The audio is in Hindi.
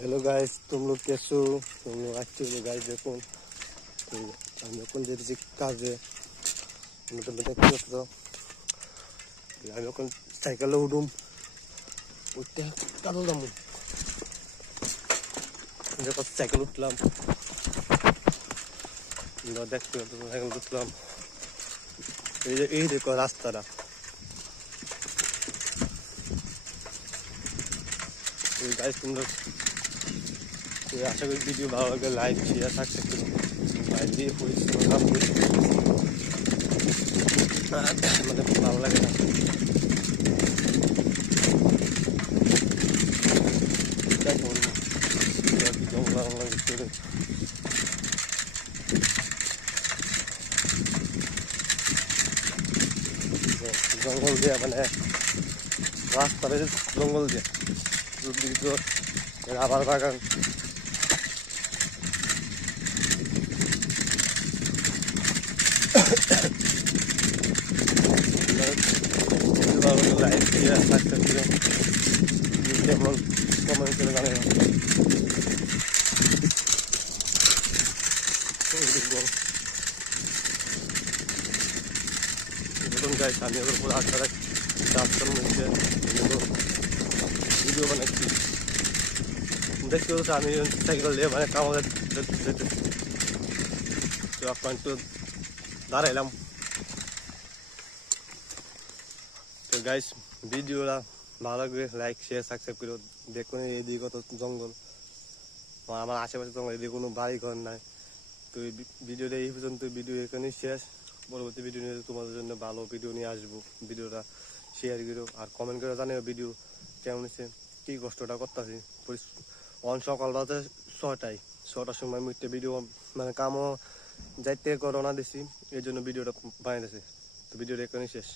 हेलो गाइस, तुम लोग कैसे हो? तुम लोग एक्चुअली गाइस देखो, तो हम लोग कौन जैसे काजे मतलब देखते हो तो हम लोग कौन साइकिल उड़ूम उठते कादो दम देखो साइकिल उठलाम ना देखते हो तो साइकिल उठलाम ये देखो रास्ता गाइस तुम लोग आशा करी वीडियो भाলো লাগে লাইক শেয়ার সাবস্ক্রাইব করুন ভাই দিয়ে পরিশ্রম কাম করছি মানে ভালো লাগে না এটা বলবো কি জঙ্গল ভিতরে জঙ্গল দিয়ে মানে রাস্তার জঙ্গল দিয়ে রাবার বাগান লাইক শেয়ার সাবস্ক্রাইব করুন যেমন কমেন্ট করে জানাবেন দেখুন গাইস আমি ওর পুরো আটটা রাস্তার মধ্যে ভিডিও বানাচ্ছি দেখতে হচ্ছে আমি সাইকেল নিয়ে মানে কামাতে তো আপনার একটু দাঁড়াইলাম তো গাইস ভিডিওটা ভালো লাগবে লাইক শেয়ার সাবস্ক্রাইব করে দেখুন এইদিকে কত জঙ্গল আমার আশেপাশে জঙ্গল এদিকে কোনো বাড়ি ঘর নাই তো এই ভিডিওটা এই পর্যন্ত ভিডিও এখানেই শেষ পরবর্তী ভিডিও নিয়ে তোমাদের জন্য ভালো ভিডিও নিয়ে আসবো ভিডিওটা শেয়ার করো আর কমেন্ট করে জানিও ভিডিও কেমন হচ্ছে কি কষ্টটা করতেছি অন সকাল বাজে 6টার সময় আমি একটা ভিডিও মানে কামও যাইতে রওনা দিছি এই জন্য ভিডিওটা বানাইতেছি তো ভিডিওটা এখানেই শেষ।